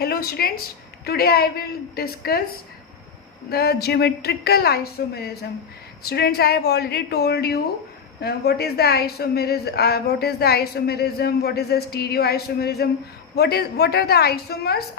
Hello students, today I will discuss the geometrical isomerism. Students, I have already told you what is the isomerism, what is the stereoisomerism, what are the isomers,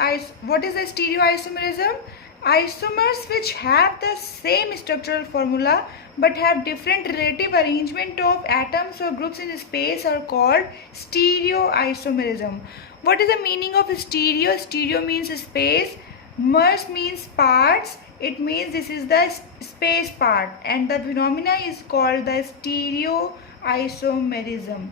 what is the stereoisomerism? Isomers which have the same structural formula but have different relative arrangement of atoms or groups in space are called stereoisomerism. What is the meaning of stereo? Stereo means space, mers means parts. It means this is the space part, and the phenomena is called the stereoisomerism.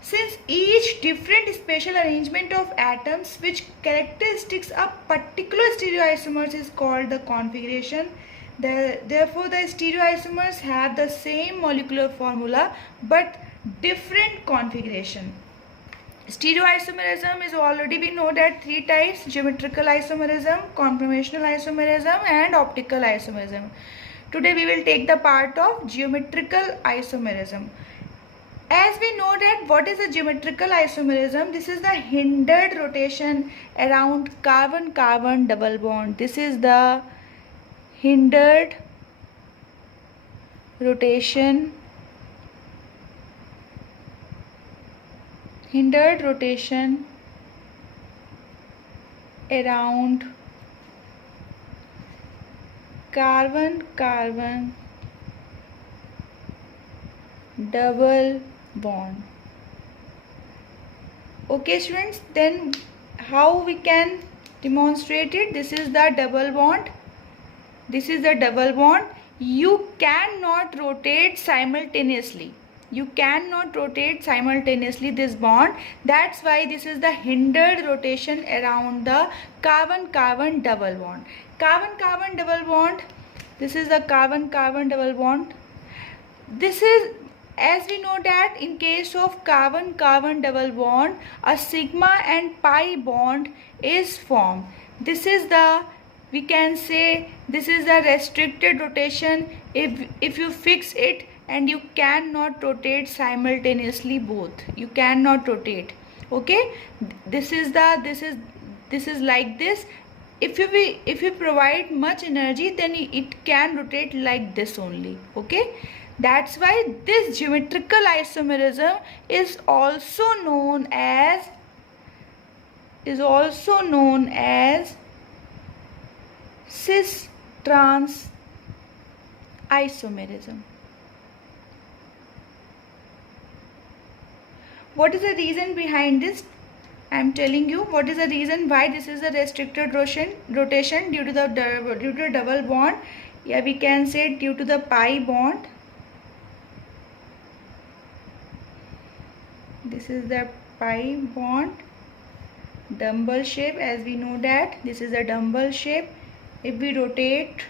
Since each different spatial arrangement of atoms which characteristics a particular stereoisomers is called the configuration. Therefore, the stereoisomers have the same molecular formula but different configuration. Stereoisomerism is already we know that three types: geometrical isomerism, conformational isomerism, and optical isomerism. Today we will take the part of geometrical isomerism. As we know that what is a geometrical isomerism, this is the hindered rotation around carbon-carbon double bond. This is the hindered rotation around carbon-carbon double bond. Okay students, then how we can demonstrate it? This is the double bond. This is the double bond. You cannot rotate simultaneously. You cannot rotate simultaneously this bond. That's why this is the hindered rotation around the carbon-carbon double bond. Carbon-carbon double bond. This is the carbon-carbon double bond. This is, as we know that in case of carbon-carbon double bond, a sigma and pi bond is formed. This is the, we can say, this is the restricted rotation. If you fix it, and you cannot rotate simultaneously both. You cannot rotate. Okay, this is like this. If you provide much energy, then it can rotate like this only. Okay, that's why this geometrical isomerism is also known as cis-trans isomerism. What is the reason behind this? I am telling you what is the reason why this is a restricted rotation due to the double bond. Yeah, we can say due to the pi bond. This is the pi bond, dumbbell shape. As we know that this is a dumbbell shape. If we rotate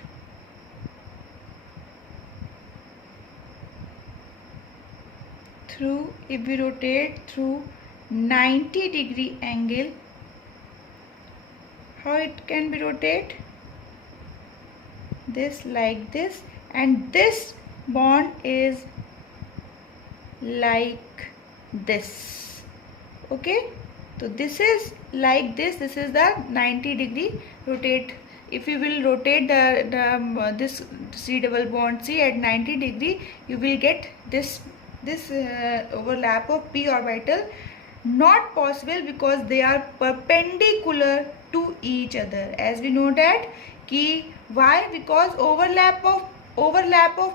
through 90-degree angle, how it can be rotate? This like this, and this bond is like this. Okay, so this is like this. This is the 90-degree rotate. If you will rotate this C double bond C at 90-degree, you will get this overlap of p orbital. Not possible because they are perpendicular to each other. As we know that why? Because overlap of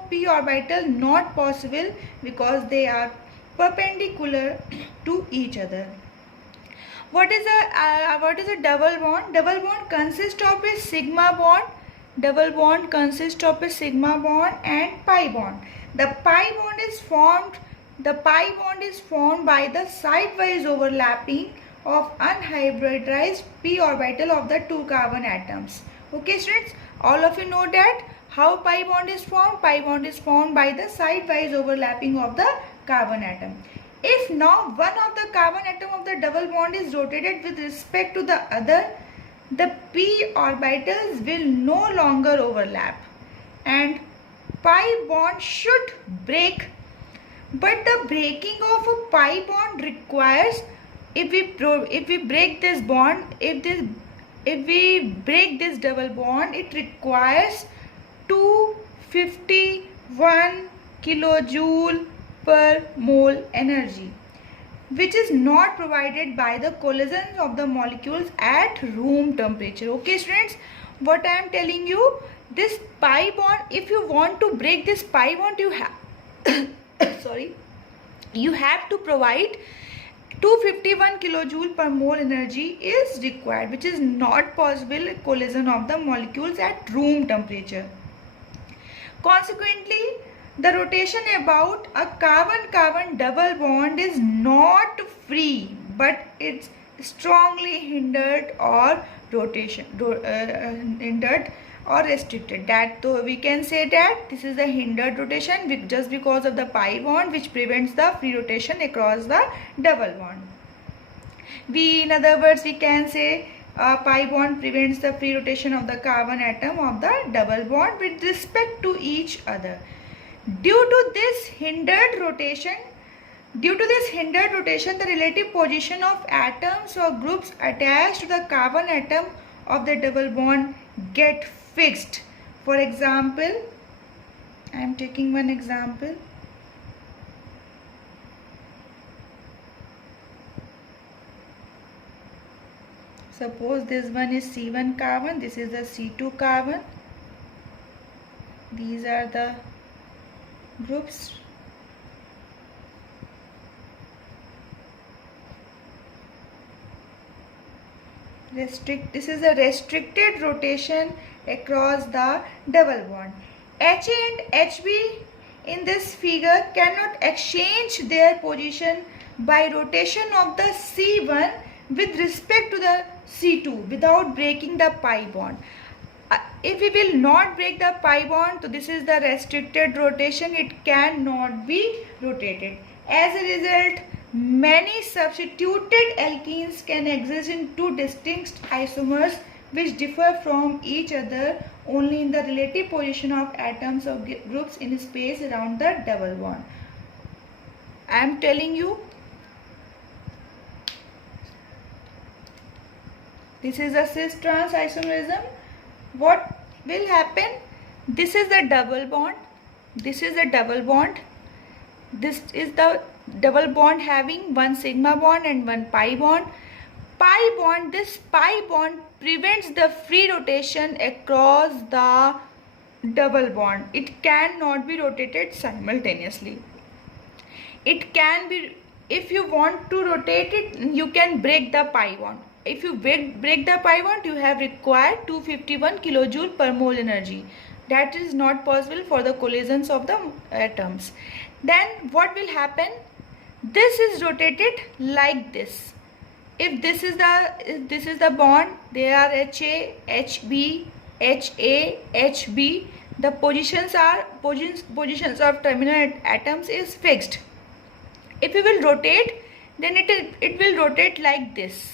p orbital not possible because they are perpendicular to each other. What is a double bond? Double bond consists of a sigma bond. Double bond consists of a sigma bond and pi bond. The pi bond is formed by the sidewise overlapping of unhybridized p orbital of the two carbon atoms. Okay students, all of you know that how pi bond is formed. Pi bond is formed by the sidewise overlapping of the carbon atom. If now one of the carbon atom of the double bond is rotated with respect to the other, the p orbitals will no longer overlap and pi bond should break. But the breaking of a pi bond requires, if we break this bond, if if we break this double bond, it requires 251 kilojoule per mole energy, which is not provided by the collisions of the molecules at room temperature. Okay students, what I am telling you, this pi bond, if you want to break this pi bond, you have sorry, you have to provide 251 kilojoule per mole energy is required, which is not possible collision of the molecules at room temperature. Consequently, the rotation about a carbon-carbon double bond is not free, but it's strongly hindered or hindered or restricted. That so we can say that this is the hindered rotation just because of the pi bond, which prevents the free rotation across the double bond. In other words, we can say pi bond prevents the free rotation of the carbon atom of the double bond with respect to each other. Due to this hindered rotation, the relative position of atoms or groups attached to the carbon atom of the double bond get fixed. For example, I am taking one example. Suppose this one is C1 carbon, this is the C2 carbon. These are the groups. This is a restricted rotation across the double bond. HA and HB in this figure cannot exchange their position by rotation of the C1 with respect to the C2 without breaking the pi bond. If we will not break the pi bond, so this is the restricted rotation, it cannot be rotated. As a result, many substituted alkenes can exist in two distinct isomers which differ from each other only in the relative position of atoms or groups in space around the double bond. I am telling you, this is a cis-trans isomerism. What will happen? This is the double bond. This is the double bond. This is the double bond having one sigma bond and one pi bond. This pi bond prevents the free rotation across the double bond. It cannot be rotated simultaneously. It can be, if you want to rotate it, you can break the pi bond. If you break the pi bond, you have required 251 kilojoule per mole energy. That is not possible for the collisions of the atoms. Then what will happen? This is rotated like this. If this is the bond, there are HA, HB, HA, HB. The positions of terminal atoms is fixed. If you will rotate, then it will rotate like this.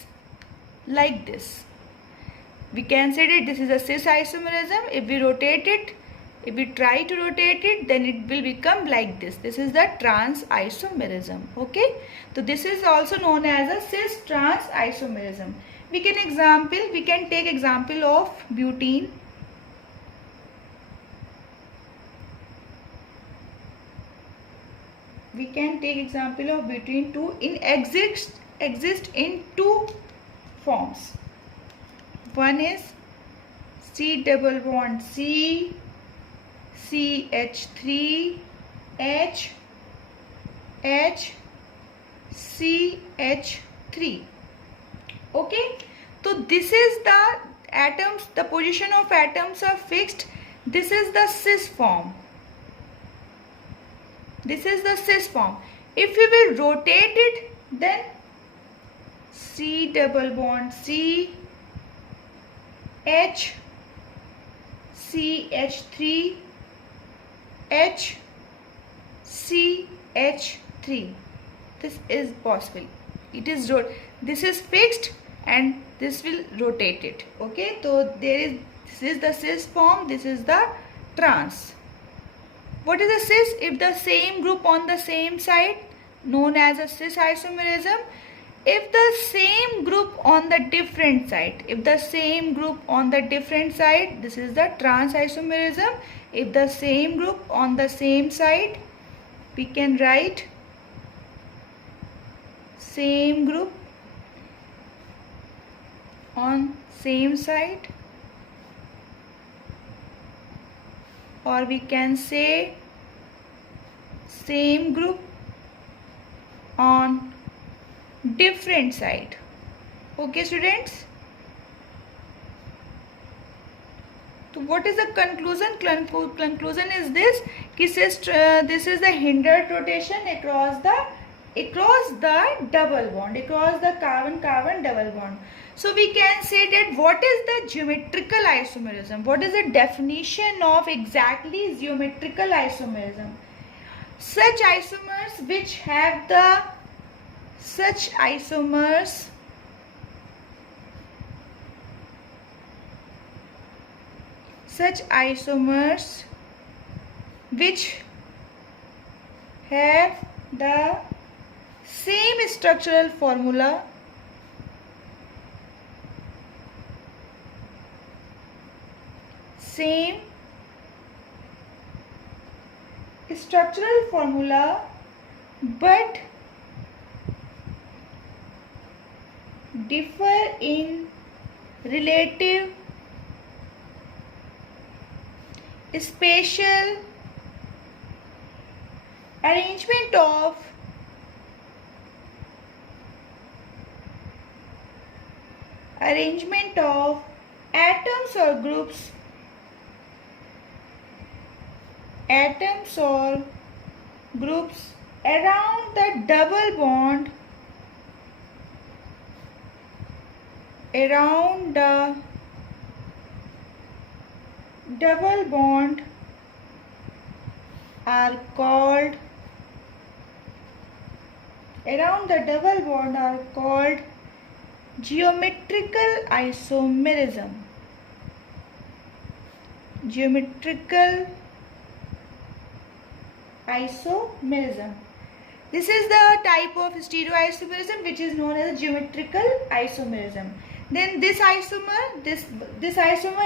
Like this. We can say that this is a cis isomerism. If we rotate it, if we try to rotate it, then it will become like this. This is the trans isomerism. Okay. So this is also known as a cis trans isomerism. We can take example of butene. We can take example of butene too. Exist in two forms. One is C double bond C, CH3, H, CH3. Okay. So this is the atoms, the position of atoms are fixed. This is the cis form. This is the cis form. If we will rotate it, then C double bond C, H, CH3, H, CH3. This is possible. This is fixed and this will rotate it. Okay, so this is the cis form, this is the trans. What is a cis? If the same group on the same side, known as a cis isomerism, if the same group on the different side, this is the trans isomerism. If the same group on the same side, we can write same group on same side, or we can say same group on different side. Okay students, so what is the conclusion? Conclusion is this, this is the hindered rotation across the double bond, across the carbon-carbon double bond. So we can say that what is the geometrical isomerism? What is the definition of exactly geometrical isomerism? Such isomers which have the which have the same structural formula but differ in relative spatial arrangement of atoms or groups around the double bond are called geometrical isomerism. This is the type of stereoisomerism which is known as geometrical isomerism. Then this isomer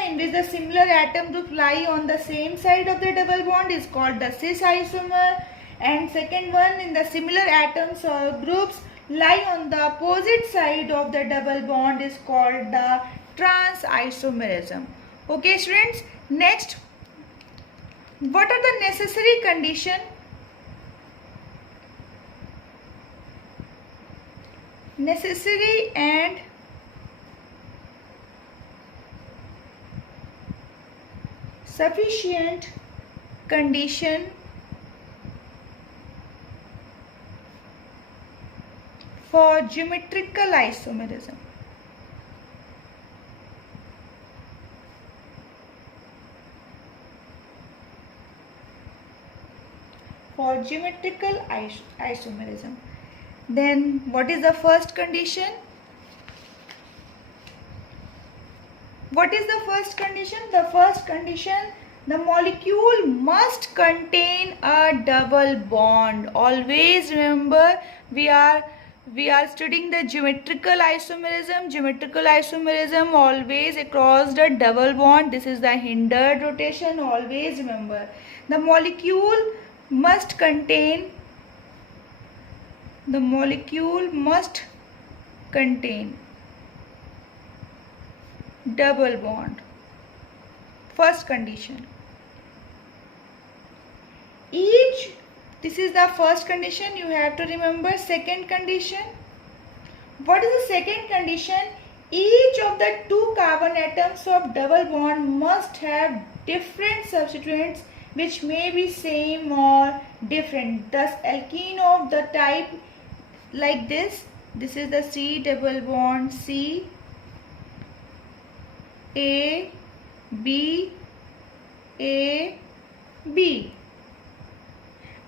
in which the similar atom groups lie on the same side of the double bond is called the cis isomer, and second one in the similar atoms or groups lie on the opposite side of the double bond is called the trans isomerism. Okay students, next, what are the necessary conditions and sufficient condition for geometrical isomerism? For geometrical isomerism, then what is the first condition? The first condition, the molecule must contain a double bond. Always remember, we are studying the geometrical isomerism. Always across the double bond, this is the hindered rotation. Always remember, the molecule must contain double bond. First condition. This is the first condition, you have to remember. Second condition, what is the second condition? Each of the two carbon atoms of double bond must have different substituents which may be same or different. Thus alkene of the type like this is the C double bond C, A, B, A, B.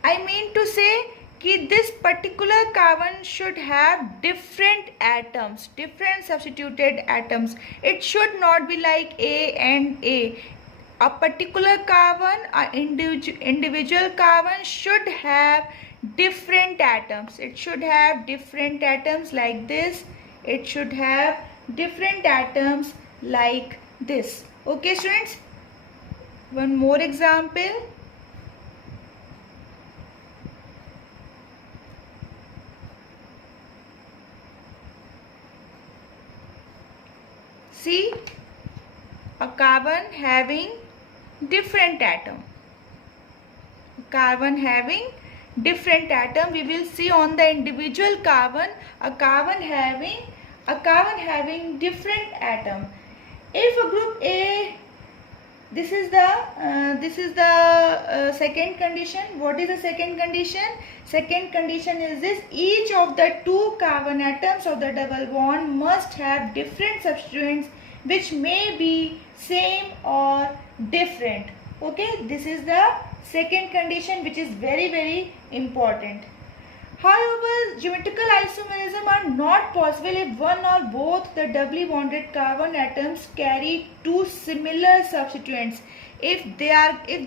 I mean to say that this particular carbon should have different atoms, different substituted atoms. It should not be like A and A. A particular carbon, an individual carbon should have different atoms. It should have different atoms like this. It should have different atoms like this. Okay students, one more example. See, a carbon having different atom. Carbon having different atom. We will see on the individual carbon, a carbon having different atom. If a group A, this is the second condition. What is the second condition? Second condition is this: each of the two carbon atoms of the double bond must have different substituents which may be same or different. Okay, this is the second condition, which is very important. However, geometrical isomerism are not possible if one or both the doubly bonded carbon atoms carry two similar substituents. If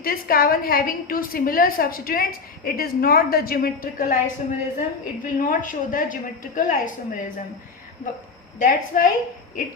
this carbon having two similar substituents, it is not the geometrical isomerism. It will not show the geometrical isomerism. That's why the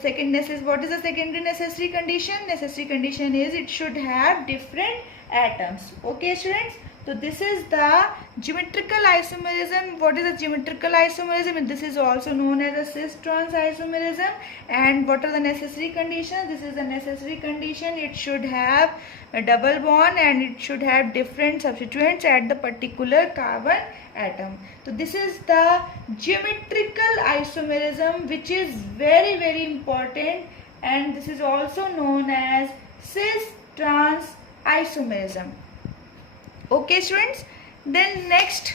second necessary. What is the secondary necessary condition? Necessary condition is it should have different atoms. Okay students, so this is the geometrical isomerism. What is the geometrical isomerism? And this is also known as a cis-trans isomerism. And what are the necessary conditions? This is the necessary condition. It should have a double bond and it should have different substituents at the particular carbon atom. So this is the geometrical isomerism, which is very important, and this is also known as cis-trans isomerism. Okay students, then next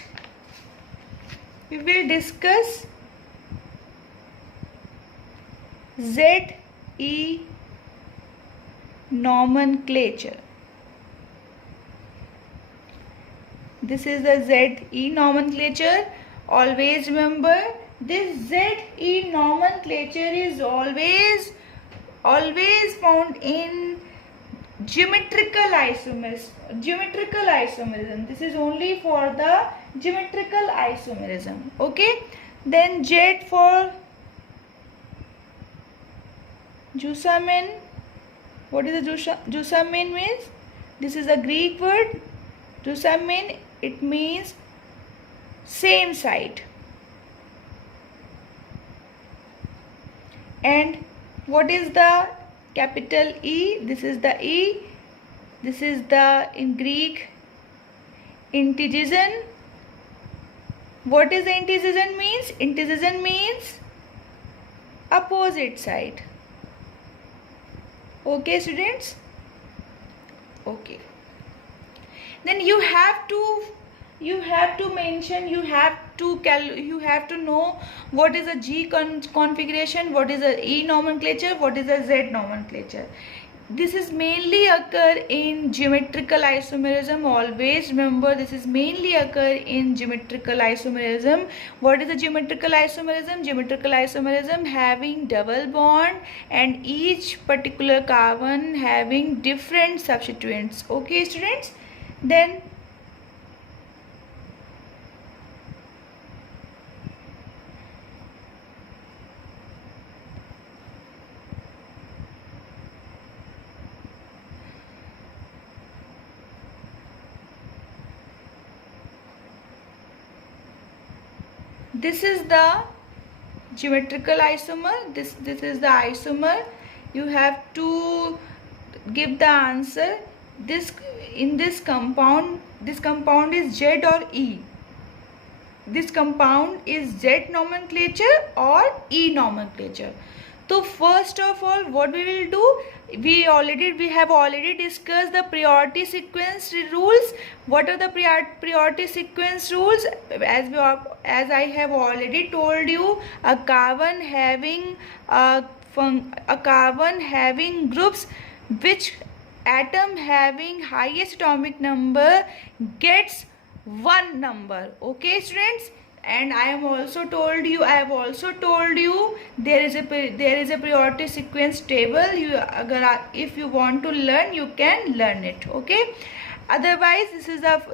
we will discuss ZE nomenclature. This is the ZE nomenclature. Always remember, this ZE nomenclature is always found in geometrical isomerism. This is only for the geometrical isomerism. Okay, then Z for Jusamin. What is the Jusamin means? This is a Greek word. Jusamin, it means same side. And what is the capital E? This is the E. This is the, in Greek, integizon. What is the integizon means? Integizon means opposite side. Okay students? Okay. Then you have to mention, you have to know what is a G configuration, what is a E nomenclature, what is a Z nomenclature. This is mainly occur in geometrical isomerism. Always remember, this is mainly occur in geometrical isomerism. What is the geometrical isomerism? Geometrical isomerism having double bond and each particular carbon having different substituents. Okay students, then this is the geometrical isomer. This is the isomer. You have to give the answer. This compound is Z or E. This compound is Z nomenclature or E nomenclature. So first of all, what we will do, we have already discussed the priority sequence rules. What are the priority sequence rules? As I have already told you, a carbon having groups which atom having highest atomic number gets one number. Okay students, and I have also told you there is a priority sequence table. If you want to learn, you can learn it. Okay, otherwise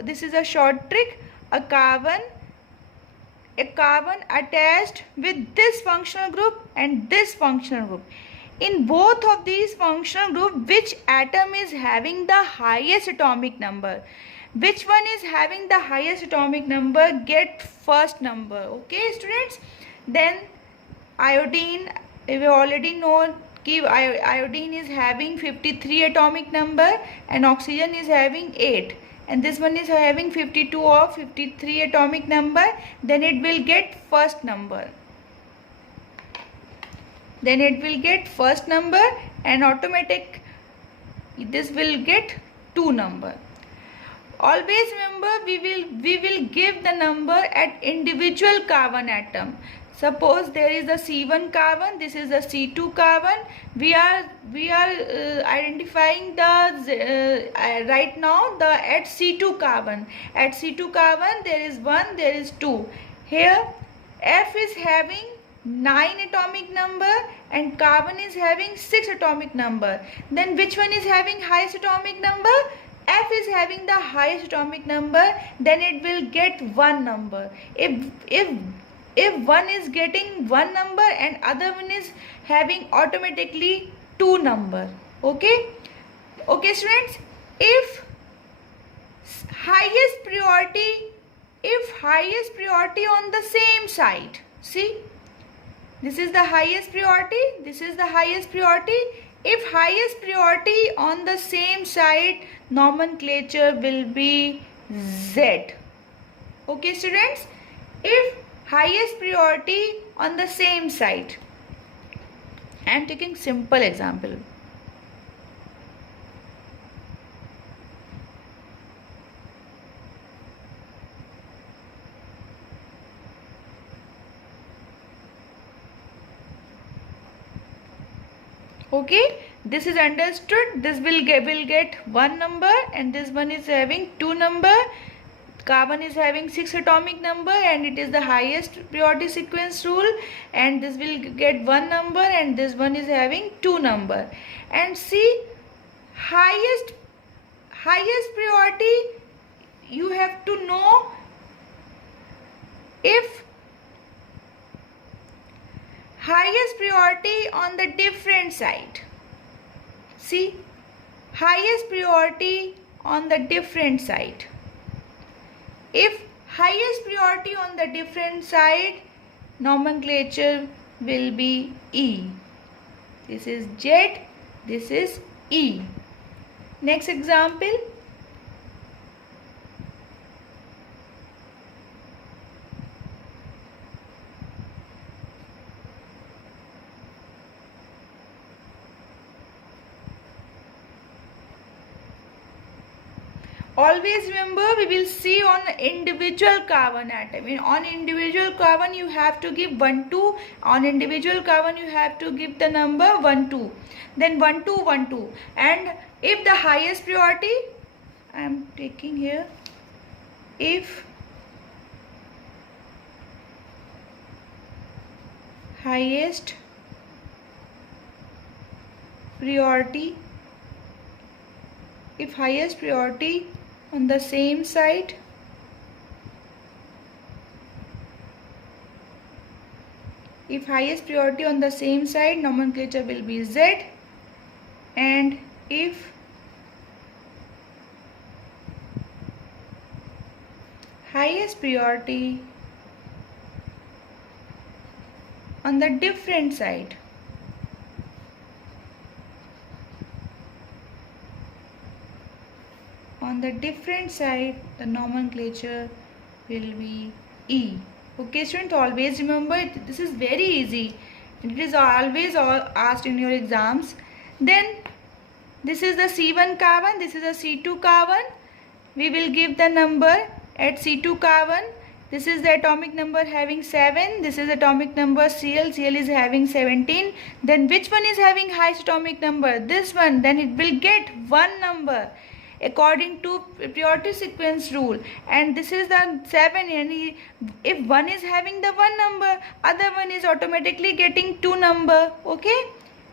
this is a short trick. a carbon attached with this functional group and this functional group. In both of these functional group, which atom is having the highest atomic number? Which one is having the highest atomic number get first number. Okay students. Then iodine, we already know iodine is having 53 atomic number and oxygen is having 8, and this one is having 52 or 53 atomic number. Then it will get first number. Then it will get first number and automatic this will get 2 number. Always remember we will give the number at individual carbon atom. Suppose there is a C1 carbon, this is a C2 carbon. We are identifying the right now the at C2 carbon. At C2 carbon there is 1, there is 2. Here F is having 9 atomic number and carbon is having 6 atomic number. Then which one is having highest atomic number? F is having the highest atomic number. Then it will get 1 number. If one is getting 1 number and other one is having automatically 2 number. Okay students, if highest priority on the same side, see, this is the highest priority, this is the highest priority. If highest priority on the same side, nomenclature will be Z. Okay students, if highest priority on the same side, I am taking simple example. Okay, this is understood. This will get 1 number and this one is having 2 number. Carbon is having 6 atomic number and it is the highest priority sequence rule, and this will get 1 number and this one is having 2 number. And see, highest priority, you have to know if highest priority on the different side. See, highest priority on the different side. If highest priority on the different side, nomenclature will be E. This is Z, this is E. Next example. Always remember, we will see on individual carbon atom. On individual carbon you have to give 1 2. On individual carbon you have to give the number 1 2. Then 1 2 1 2. And if the highest priority, I am taking here, if highest priority, if highest priority on the same side, if highest priority on the same side, nomenclature will be Z. And if highest priority on the different side, the nomenclature will be E. Okay students, always remember it. This is very easy. It is always asked in your exams. Then this is the C1 carbon, this is a C2 carbon. We will give the number at C2 carbon. This is the atomic number having 7. This is atomic number Cl. Cl is having 17. Then which one is having highest atomic number? This one. Then it will get 1 number according to priority sequence rule. And this is the 7. And if one is having the 1 number, other one is automatically getting 2 number. Okay.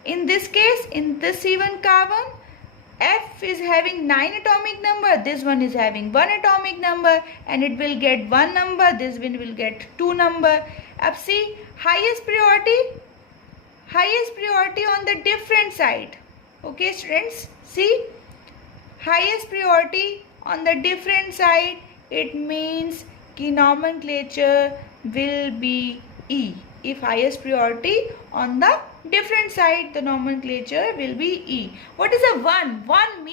In this case, in the C1 carbon, F is having 9 atomic number, this one is having 1 atomic number, and it will get 1 number, this one will get 2 number. Ab see, highest priority on the different side. Okay students, see, highest priority on the different side, it means ki nomenclature will be E. If highest priority on the different side, the nomenclature will be E. What is a 1? 1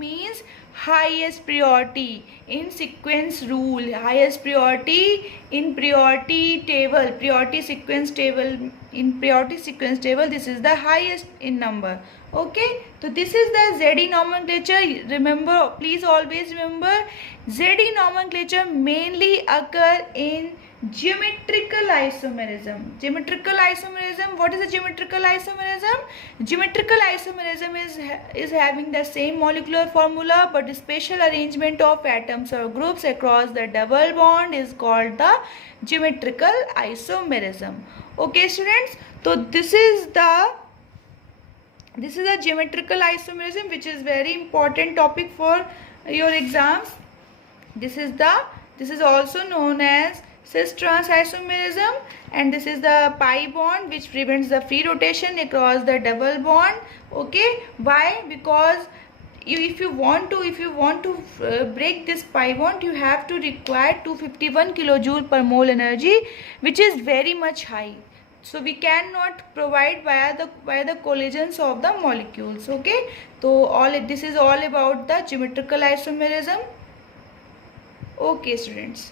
means highest priority in sequence rule, highest priority in priority table, priority sequence table. In priority sequence table, this is the highest in number. Okay, so this is the ZE nomenclature. Remember, please always remember, ZE nomenclature mainly occur in geometrical isomerism. Geometrical isomerism, what is a geometrical isomerism? Geometrical isomerism is having the same molecular formula but special arrangement of atoms or groups across the double bond is called the geometrical isomerism. Okay students, so this is a geometrical isomerism, which is very important topic for your exams. This is also known as cis-trans isomerism, and this is the pi bond which prevents the free rotation across the double bond. Okay, why? Because if you want to break this pi bond, you have to require 251 kilojoule per mole energy, which is very much high. So we cannot provide via the collisions of the molecules. Okay, so this is all about the geometrical isomerism. Okay students.